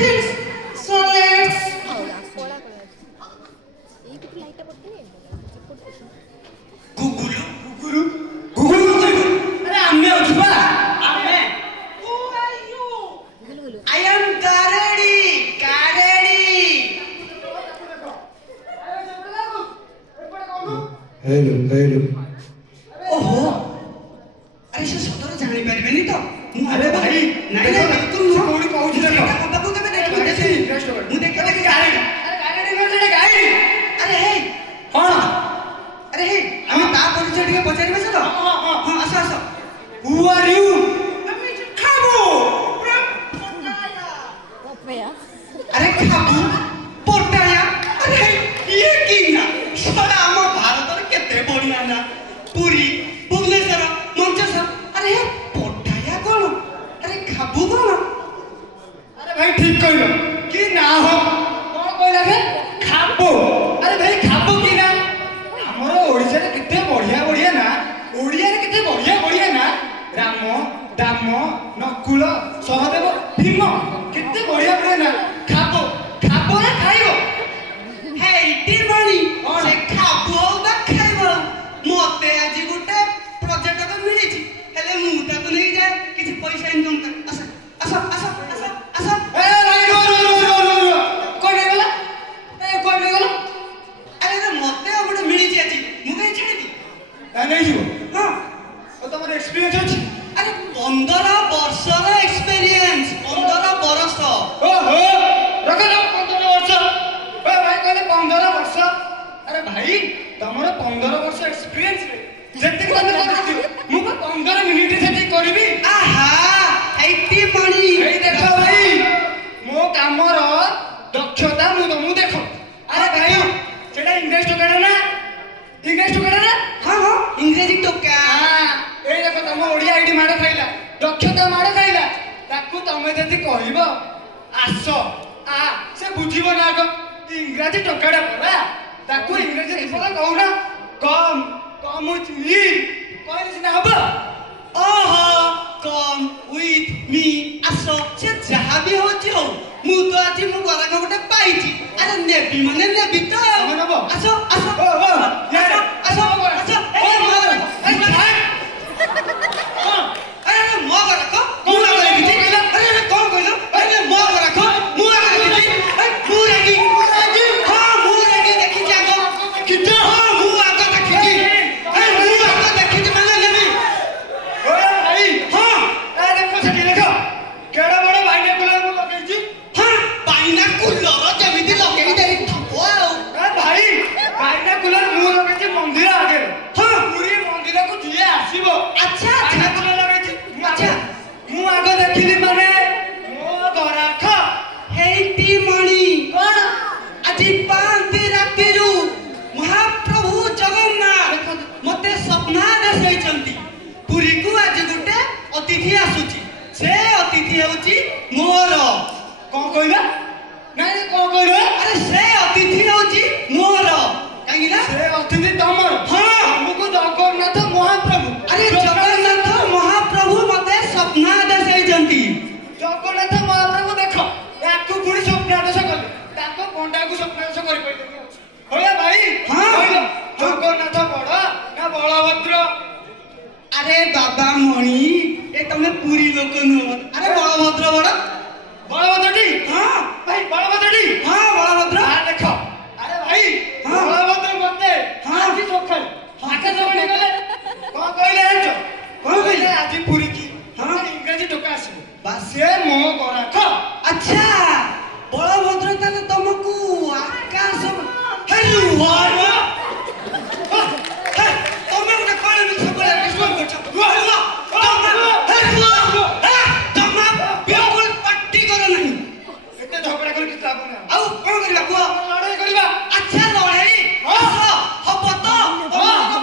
things. So let's. Google. अरे आम्ही होतो बा. आम्ही. Who are you? I am Karedi. Hello. ओहो. अरे से सतरे जानि परिबेनी तो. अरे भाई नहीं बिल्कुल से कोणी कहूची देखो. बाबू तबे देखि मु देखि गाड़ी. अरे गाड़ी गले गाड़ी. अरे हे. हां. अरे हे आम्ही ता परिचय टिके पचारिबे छ तो. हां आस. Who are you? आम्ही खाबो. पोटाया. अरे खाबो. पोटाया. अरे ये की ना. सारा हम भारत रे केते बढ़िया ना. पुरी, भुवनेश्वर, मंचेश्वर. अरे पोटाया कोन? अरे खाबो कोन? अरे भाई ठीक कहलो कि ना हो कोन कहला के खाबो. अरे भाई खाबो कि ना हमर ओडिसा रे केते बढ़िया ना. ओडिया रे केते बढ़िया ना. राम दाम नकुल सहदेव भीम केते बढ़िया ना. खाबो ना खाइबो. हे टिमणी से खाबो बा खाइबो. मते आज गुटे प्रोजेक्ट तो मिली छी. हेले मु ता तो नहीं जाय किछि पैसा इनकम कर. आस. ए भाई रो कोन गेला. अरे मते गुटे मिली छी आज. मु कहि छाडी. नहीं जीवो. हां ओ तमर एक्सपीरियंस अछि. अरे 15 वर्षर एक्सपीरियंस. 15 वर्ष. ओहो रखा 15 वर्ष. ओ भाई कहले 15 वर्ष. अरे भाई तमर 15 वर्ष एक्सपीरियंस रे जति तमे करथि मु 15 मिनिट सेति करबी. आहा हेटी मणी. ए देखो भाई मो कामर दक्षता मु देखो. अरे भाई सेटा इंग्लिश टोकाडा ना. हां इंग्रेजी टोका. हां ए देखो तम ओडिया आईडी माड खाइला. दक्षता माड खाइला. ताकू तमे जति कहइबो आस आ से बुझिबो ना को इंग्लिश टोकाडा परा. ताकू इंग्लिश रिपोर्ट कहू ना कम विथ मी कहले सिना हबो. ओहो कम विथ मी. आसो से जहा भी होची हो. मु तो आज मु गरा गोटे पाइची. अरे नेबी माने नेबी तो. आसो अतिथि आसुची. से अतिथि होची मोर. कोन कहला नहीं कोन कहलो. अरे से अतिथि होची मोर. काई ना से अतिथि तमर. हां हमको जगन्नाथ महाप्रभु. अरे जगन्नाथ महाप्रभु मते स्वप्न आदेश देइचंती. जगन्नाथ महाप्रभु देखो याकू पुणी स्वप्न आदेश कले. ताको पंडा को स्वप्न आदेश करि पइले. होया भाई हां जगन्नाथ बड़ ना बलभद्र. अरे बाबा मणि ए तमे पूरी लोक न. अरे बलभद्र बड़. बलभद्रटी. हां भाई बलभद्रटी. हां बलभद्र. हां देखो. अरे भाई बलभद्र मते आज सखल आकाश बणी गले. कोन कहले आजो कोन कहले आज पूरी की. हां इंग्रजी टोका आसीबो. बासे मो गराख. अच्छा बलभद्र ताले तुमको आकाश हेलो वाह तमे गुटे कोन में सबले डिस्कस करछ. वाह तमे बिल्कुल पट्टी करो नहीं. एते झगड़ा कर किछ लाभ ना. आउ कोन करबा को लड़ाई करबा. अच्छा लड़ाई हबो तो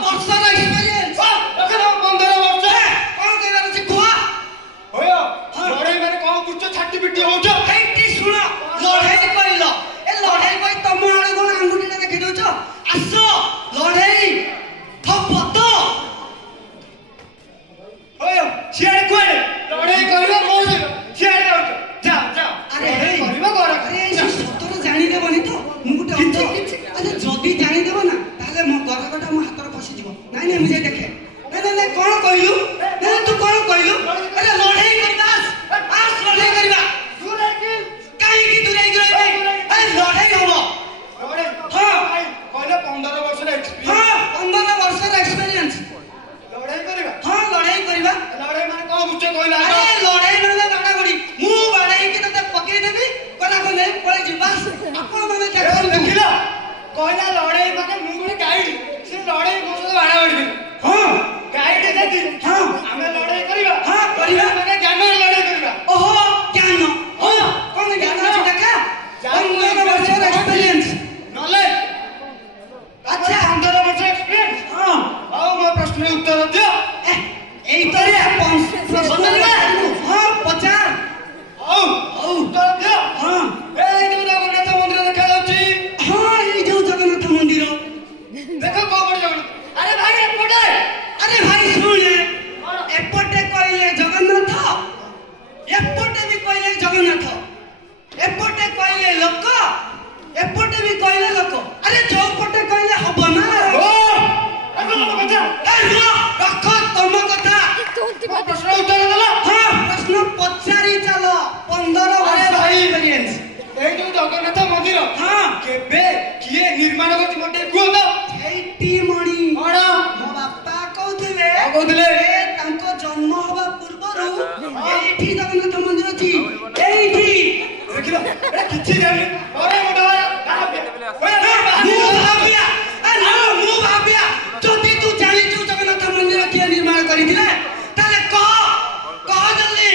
वर्षर एक्सपीरियंस. देखो 15 वर्ष कोन करबा से कुआ. होयो लड़ाई माने कोन कुछ छाटी पिटी होछ. हेटी କହିଲେ ଲୋକ ଏପଟେ ବି କହିଲେ ଲୋକ ଆରେ ଯୋଉ ପଟେ କହିଲେ ହବ ନା ରଖ ତମ କଥା ପ୍ରଶ୍ନ ଉତ୍ତର ଦେଲ ହଁ ପ୍ରଶ୍ନ ପଚାରି ଚାଲ 15 ବର୍ଷ ଏକ୍ସପିରିଏନ୍ସ ଏଇ ଯୋଉ ଜଗନ୍ନାଥ ମନ୍ଦିର ହଁ କେବେ କିଏ ନିର୍ମାଣ କରିଛି ମୋତେ କୁହ ତ ଏଇଟି ମଣି କଣ ମୋ ବାପା କହୁଥିଲେ କହୁଥିଲେ ତାଙ୍କ ଜନ୍ମ ହବା ପୂର୍ବରୁ ଏଇଠି ଜଗନ୍ନାଥ ମନ୍ଦିର ଅଛି ଏଇଠି ଦେଖିଲ ଏଟା କିଛି ଜାଣି ପରେ ଗୋଟେ ମୁଁ ଭାବିଆ ଯଦି ତୁ ଜାଣିଛୁ ଜଗନ୍ନାଥ ମନ୍ଦିର କିଏ ନିର୍ମାଣ କରିଥିଲେ ତାହେଲେ କହ ଜଲ୍ଦି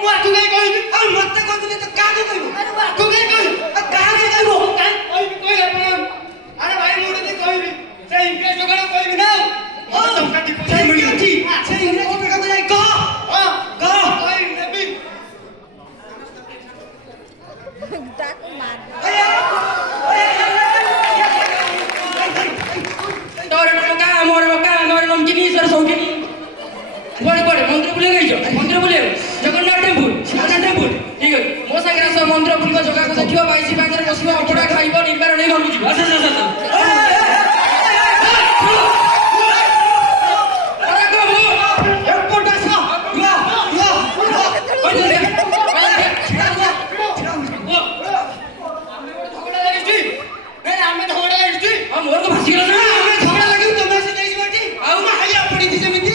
ମୁଁ ଆକୁ କାଇଁ କହିବି ଆଉ ମତେ କହିଥିଲେ ତ କାହାକୁ କହିବୁ ଆକୁ କାଇଁ କହିବି କାହାକୁ କହିବୁ କହିଲେ ଆରେ ଭାଇ ମୁଁ ଯଦି କହିବି ସେ ଇଂରେଜ ଯୋଗାଣ କହିବି ନା ଟଙ୍କା ସେ ଇଂରେଜୀ ଟଙ୍କା ଯାଇ କହ କହିବି ନେବି मंदिर बुले जगन्नाथ टेम्पल ठीक है मो सागर आस मंदिर बुल जगह को देखियो बाईसी पांचरे बसिबो अबड़ा खाइबो निबार नहीं घर जीव मोर को भासी गला झगड़ा लगी तुम से नहीं बाटी आउ ना हालिया पड़ी थी जमीती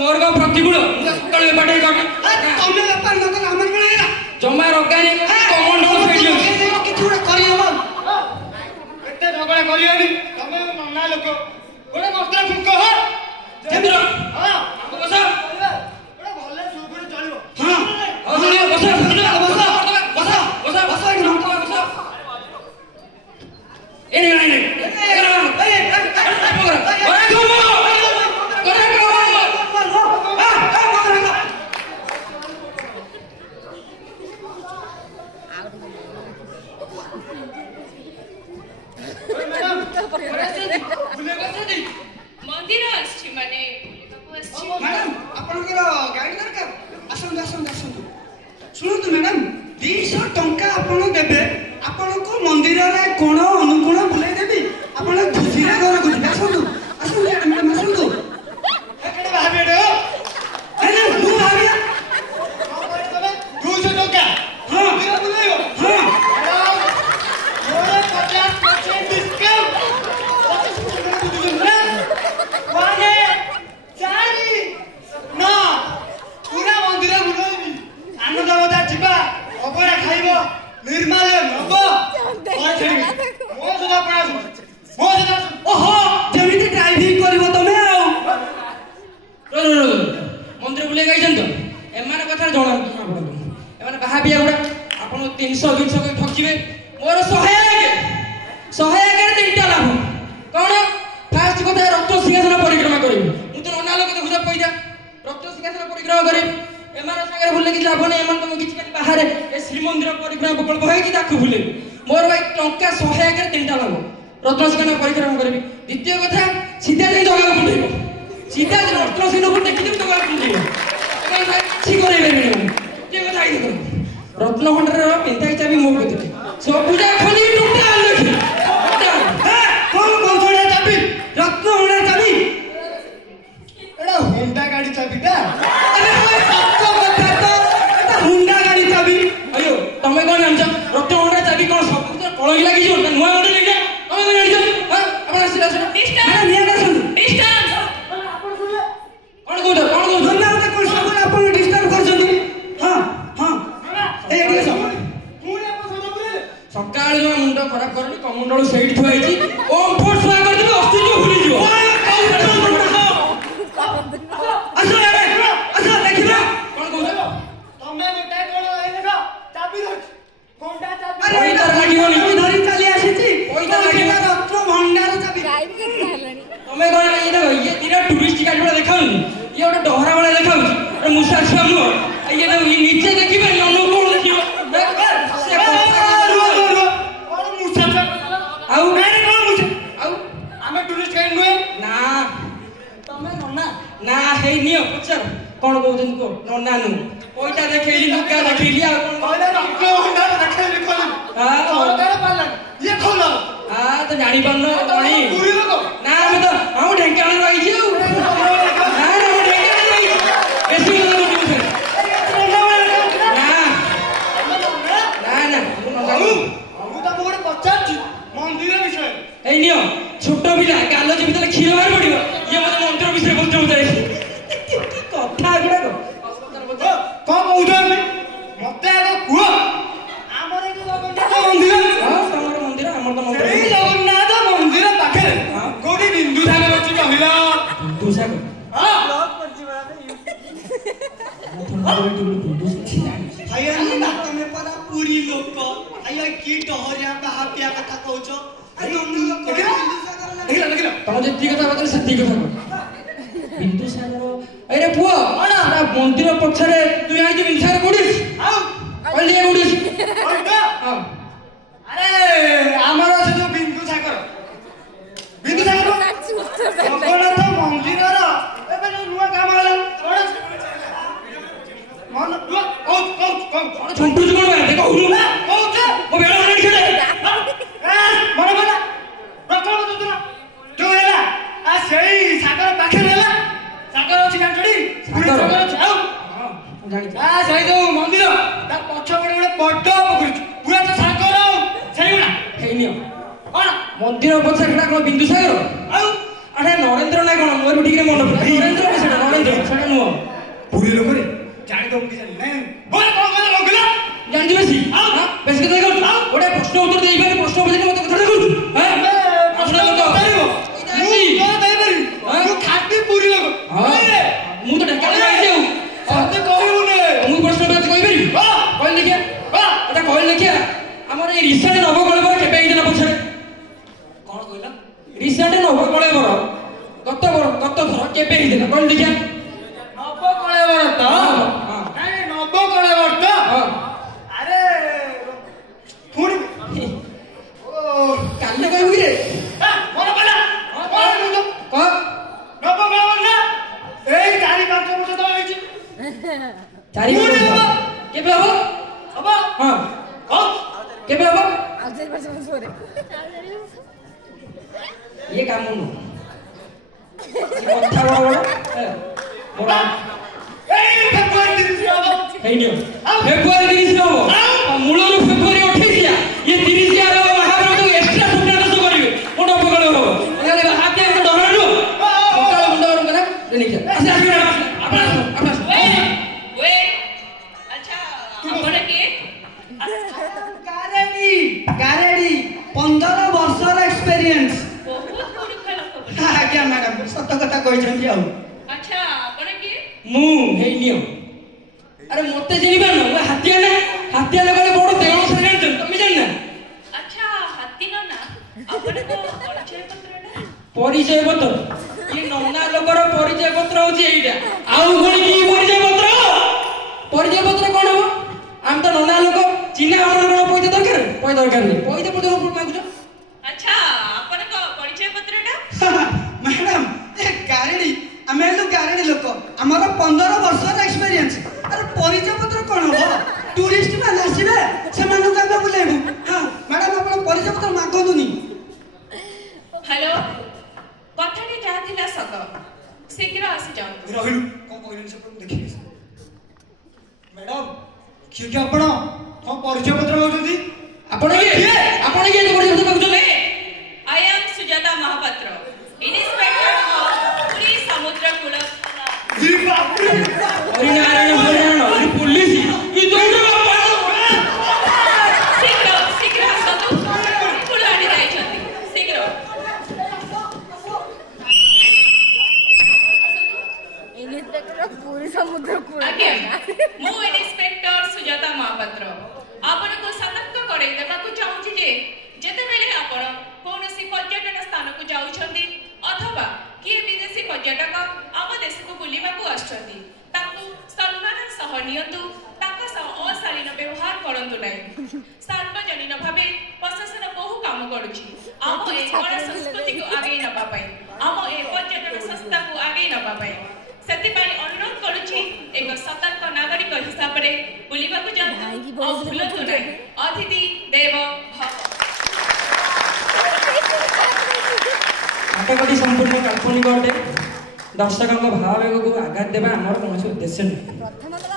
मोर को प्रतिकूल जमा रगानी कमंड हाउस वीडियो मंदिर आछि माने बुलिबाको आछि मैडम आपनकर गाड़ी दरकार आसंतु शुणु मैडम 200 टंका आपण देबे आपण को मंदिर रे कोण अनुकोण बुलाई देबी आपण खुशी रे घर को आसंतु मैडम आसंतु एकडे भाबेडो अरे मु भाबिया 200 टंका हां बिरा बुलाइयो हां मोर 50% डिस्काउंट 50% ना पूरा मंदिर बुलाइबी आनंद बजार जिबा अबरा खाइबो निर्माल्य नब मो सुधा पड़ा ओहो जेमिति ड्राइविंग करबो तमे आउ मंदिर बुले गई तो एमान कथा जणा आपण एमान बाहा बिया गुडा आपण 300 200 के ठकिबे मोर 100 के तीनटा लाभ कोन फास्ट कथा रक्त सिंहासन परिक्रमा करिबे मु तो अना लोक देखुजा पैदा रक्त सिंहासन परिक्रमा करिबे एमान सागर बुले कि लाभ नै एमान तुम किछ खाली बाहर ए श्रीमंदिर परिक्रमा प्रकल्प होई कि ताकु बुले मोर भाई टंका 100 के तीनटा लाभ रत्न सिंहासन परिक्रमा करिबे द्वितीय कथा सीधा जाई जगह बुलेबो सीधा रत्न सिंहासन को देखि जगह बुलेबो କିଛି କରେଇବେନି କିଏ କଥା ଆଇ ଦେଖ ରତ୍ନ ଭଣ୍ଡାରର ପିନ୍ଧାଇ ଚାବି ମୋ କତିରେ ସବୁଜା ଖଲି ଟୁଟା ଆଲେଖି କଣ କହୁଛଡା ଚାବି ରତ୍ନ ଭଣ୍ଡାର ଚାବି एड़ा होंडा गाड़ी चाबीटा अरे सत्य କଥା ତ এটা हुंडा गाड़ी चाबी अयो तमे कोन जानछ रत्न भଣ୍ଡार चाबी कोन सब कळई लागि जो नुआ मॉडल लेके तमे कोन जानछ हां आपण आसिला आसिला डिस्टेंस निया करसन डिस्टेंस कोन कहू धन्यवाद कोन सब आपण डिस्टर्ब करछनी हां हां ए एडी सब सकाळ जो मुंड खराब करनी कमंडल सेठ थुआइची ओम फोट सुआ कर देबे अस्तित्व भूली जिवो असो देखिबा कोन कहू तमे गोटा कोन आइ देखो चाबी धर होंडा चाबी अरे पैसा लागिबोनी धरि चली आसीची पैसा लागिबो रत्न भंडार चाबी तमे कोन ये देखो ये तीरा टूरिस्ट गाड़ी वाला देखाउनी ये ओटा ଛୁଆ ନୁହଁ ଇଏ ନିଜେ ଦେଖିବେ ଅନ୍ୟ କଣ ଦେଖିବ ଆଉ ଆଉ ଆମେ ଟୁରିଷ୍ଟ ଗାଇଡ୍ ନୁହେଁ ନା ତମେ ନନା ନା ହେଇ ନିଅ ପଚାର କଣ କହୁଛନ୍ତି କୁହ ନନା ନୁ ପଇସା ଦେଖେଇଲି ଲୁଗା ଦେଖେଇଲି ଆଉ କହିଲେ ରଙ୍ଗ ଭଣ୍ଡା ଦେଖେଇଲି ଖୋଲିଲି ସରକାର ପାରିଲାନି ଇଏ ଖୋଲ ତ ଜାଣିପାରୁନ କଣି ପୁରୀ ଲୋକ ନା ଆମେ ତ ଆମ ଢେଙ୍କାନାଳ ରହିଛୁ ନା ଆମ ଢେଙ୍କାନାଳ ରହିଛୁ ବେଶୀ କଥା ମୁଁ ତମକୁ ଗୋଟେ ପଚାରୁଛି ମନ୍ଦିର ବିଷୟରେ ଏଇ ନିଅ ଛୋଟ ପିଲା ଗାଲ ଯେ ଭିତରେ କ୍ଷୀର ବାହାରି ପଡିବ ଇଏ ମତେ ମନ୍ଦିର ବିଷୟରେ ପଚାରୁଛି କଥା ଗୁଡାକ କଣ କହୁଛ ଆମେ ମତେ ଆଗ କୁହ ଆମର ଏଠି ଜଗନ୍ନାଥ ମନ୍ଦିର ତମର ମନ୍ଦିର ଆମର ତ ମନ୍ଦିର ସେଇ ଜଗନ୍ନାଥ ମନ୍ଦିର ପାଖରେ କୋଉଠି ବିନ୍ଦୁସାଗର ଅଛି କହିଲ ବିନ୍ଦୁସାଗର ଆଜ୍ଞା ତମେ ପରା ପୁରୀ ଲୋକ ଆଜ୍ଞା କି ଡହରିଆ ବାହାପିଆ କଥା କହୁଛ ତମ ଯେତିକି କଥା କଥା ସେତିକି କଥା ବିନ୍ଦୁସାଗର ଆରେ ପୁଅ ମନ୍ଦିର ପଛରେ ତୁ ଜାଣିଛୁ ବିନ୍ଦୁସାଗର କୋଉଠି କହିଲି କୋଉଠି ଆରେ ଆମର ଅଛି ଯୋଉ ବିନ୍ଦୁସାଗର ଜଗନ୍ନାଥ ମନ୍ଦିରର ଏବେ ଯୋଉ ନୂଆ କାମ ହେଲା ଝୁଣ୍ଟୁଛୁ କଣ ବାହାରେ କହୁନୁ କହୁଛ ମୋ ବେଳ ମନେ ଖେଳେ ମନେ ପଡିଲା ପ୍ରକଳ୍ପ ଯୋଜନା ଯୋଉ ହେଲା ସେଇ ସାଗର ପାଖରେ ହେଲା ସାଗର ଅଛି ଜାଣିଛଟି ସାଗର ଅଛି ଆଉ ସେଇ ଯୋଉ ମନ୍ଦିର ତା ପଛପଟେ ଗୋଟେ ବଡ ପୋଖରୀ ପୁରା ତ ସାଗର ସେଇଗୁଡା ହେଇନିଅ କଣ ମନ୍ଦିର ପଛରେ କଣ ବିନ୍ଦୁସାଗର ଆଉ ଆରେ ନରେନ୍ଦ୍ର ନା କଣ ମୋର ଟିକେ ମନେ ପଡେ ନରେନ୍ଦ୍ର ସେଟା ନରେନ୍ଦ୍ର ସେଟା ନୁହଁ ପୁରୀ ଲୋକରେ ଜାଣିଦବୁ କି ଜାଣି ନାଇଁ ବୋଲ କଣ କଥା ଲଗିଲା ଜାଣିଛୁ ବେଶୀ ବେଶୀ କଥା କହୁଛୁ ଗୋଟେ ପ୍ରଶ୍ନ ଉତ୍ତର ଦେଇପାରେ ପ୍ରଶ୍ନ ପଚାରି ମତେ କଥା କହୁଛୁ ପ୍ରଶ୍ନ ଦେଇପାରିବ ମୁଁ ଦେଇପାରିବି ମୁଁ ଖାଟି ପୁରୀ ଲୋକ ମୁଁ ତ ଢେଙ୍କାନାଳ ରହିଛି ଆଉ ସତେ କହିବୁନି ମୁଁ ପ୍ରଶ୍ନ କହିପାରିବି କହିଲି ଦେଖିଆ ଏଟା କହିଲି ଦେଖିଆ ଆମର ଏଇ ରିସେଣ୍ଟ ନବକଳେବର କେବେ ହେଇଥିଲା ପଛରେ କଣ କହିଲ ରିସେଣ୍ଟ ନବକଳେବର ଗତ ଥର କେବେ ହେଇଥିଲା କହିଲି ଦେଖିଆ ନବକଳେବର ତ ନାଇଁ ନବକଳେବର ତ ଆରେ ପୁଣି କାଲି କହିବୁ କିରେ ମନେ ପଡିଲା କହ ନବକଳେବର ନା ଏଇ 4-5 ବର୍ଷ ତଳେ ହେଇଛି 4 ବର୍ଷ କେବେ ହବ ହବ ହଁ କେବେ ହବ ଇଏ କାମ ନୁହଁ କଥା ବଡ ବଡ ଫେବୃଆରୀ 30 ହବ ହେଇନିଅ ଫେବୃଆରୀ 30 ହବ ମୂଳରୁ ଫେବୃଆରୀ 28 ଇଏ 30 ହବ ମହାପ୍ରଭୁ ଏକ୍ସଟ୍ରା ସୁପ୍ରାଦୋଷ କରିବେ ମୋ ନବକଳ ହବ ତାହେଲେ ହାତେ ଗୋଟେ ଡର ନୁହଁ ସକାଳ ମୁଣ୍ଡ ଗରମ କରା ନେଇକି ଆପଣ अच्छा ଆପଣ କିଏ ଗାରେଡି 15 ବର୍ଷର ଏକ୍ସପିରିଏନ୍ସ ବହୁତ ମୂର୍ଖ ଲୋକ ଆଜ୍ଞା ମ୍ୟାଡାମ ସତ କଥା କହିଛନ୍ତି ଆଉ अच्छा ଆପଣ କିଏ ମୁଁ ହେଇନିଅ ଆରେ ମତେ ଚିହ୍ନି ପାରୁନ ମୁଁ ହାତିଆ କହିଲେ ବଡ ଦେଉଳ ସାର ଜାଣିଛ ତମେ ଜାଣିନା अच्छा ହାତୀ ନନା ଆପଣଙ୍କ ପରିଚୟ ପତ୍ରଟା ପରିଚୟ ପତ୍ର ଇଏ ନନା ଲୋକର ପରିଚୟ ପତ୍ର ହଉଛି ଏଇଟା ଆଉ ପୁଣି କି ପରିଚୟ ପତ୍ର କଣ ହବ ଆମେ ତ ନନା ଲୋକ ଚିହ୍ନା ଆମର କଣ ପଇସା ଦରକାର ନାହିଁ ପଇସା ପତ୍ର ମାଗୁଛ अच्छा ଆପଣଙ୍କ ପରିଚୟ ପତ୍ରଟା ମ୍ୟାଡାମ ଏ ଗାରେଡି ଆମେ ହେଲୁ ଗାରେଡି ଲୋକ ଆମର 15 ବର୍ଷର ଏକ୍ସପିରିଏନ୍ସ ଆରେ ପରିଚୟ ପତ୍ର କଣ ହବ ଟୁରିଷ୍ଟ ମାନେ ଆସିବେ ସେମାନଙ୍କୁ ଆମେ ବୁଲେଇବୁ ହଁ ମ୍ୟାଡାମ ଆପଣ ପରିଚୟ ପତ୍ର ମାଗନ୍ତୁନି ହ୍ୟାଲୋ କଥାଟି ଯାହା ଥିଲା ସତ ଶୀଘ୍ର ଆସିଯାଆନ୍ତୁ ରହିଲୁ କଣ କହିଲେନି ସେପଟେ ଦେଖିବି ମ୍ୟାଡାମ କିଏ ଆପଣ କଣ ପରିଚୟ ପତ୍ର ମାଗୁଛନ୍ତି ଆପଣ କିଏ ପରିଚୟ ପତ୍ର ମାଗୁଛନ୍ତି I am Sujata Mahapaତ୍ର Inspector of Puri Samudra Kula Harinarayan police ଶୀଘ୍ର ଆସନ୍ତୁ ଫୁଲ ଆଣି ଯାଇଛନ୍ତି ଶୀଘ୍ର ପୁରୀ ସମୁଦ୍ର କୂଳ ଆଜ୍ଞା ମୁଁ ଇନ୍ସପେକ୍ଟର ସୁଜାତା ମହାପାତ୍ର ଆପଣଙ୍କୁ ସତର୍କ କରାଇ ଦେବାକୁ ଚାହୁଁଛି ଯେ ଯେତେବେଳେ ଆପଣ କୌଣସି ପର୍ଯ୍ୟଟନ ସ୍ଥାନକୁ ଯାଉଛନ୍ତି ଅଥବା କିଏ ବିଦେଶୀ ପର୍ଯ୍ୟଟକ ଆମ ଦେଶକୁ ବୁଲିବାକୁ ଆସୁଛନ୍ତି ତାଙ୍କୁ ସମ୍ମାନ ନିଅନ୍ତୁ ତାଙ୍କ ସହ ଅଶାଳୀନ ବ୍ୟବହାର କରନ୍ତୁ ନାହିଁ। ସାର୍ବଜନୀନ ଭାବେ ପ୍ରଶାସନ ବହୁ କାମ କରୁଛି ଆମ ଏ କଳା ସଂସ୍କୃତିକୁ ଆଗେଇ ନେବା ପାଇଁ, ଆମ ଏ ପର୍ଯ୍ୟଟନ ସଂସ୍ଥାକୁ ଆଗେଇ ନେବା ପାଇଁ। ସେଥିପାଇଁ ଅନୁରୋଧ କରୁଛି ଏକ ସତର୍କ ନାଗରିକ ହିସାବରେ ବୁଲିବାକୁ ଯାଆନ୍ତୁ ଆଉ ଭୁଲନ୍ତୁ ନାହିଁ ଅତିଥି ଦେବ ଭବ। ନାଟକଟି ସମ୍ପୂର୍ଣ୍ଣ କାଳ୍ପନିକ ଅଟେ। ଦର୍ଶକଙ୍କ ଭାବାବେଗକୁ ଆଘାତ ଦେବା ଆମର କୌଣସି ଉଦ୍ଦେଶ୍ୟ ନୁହେଁ।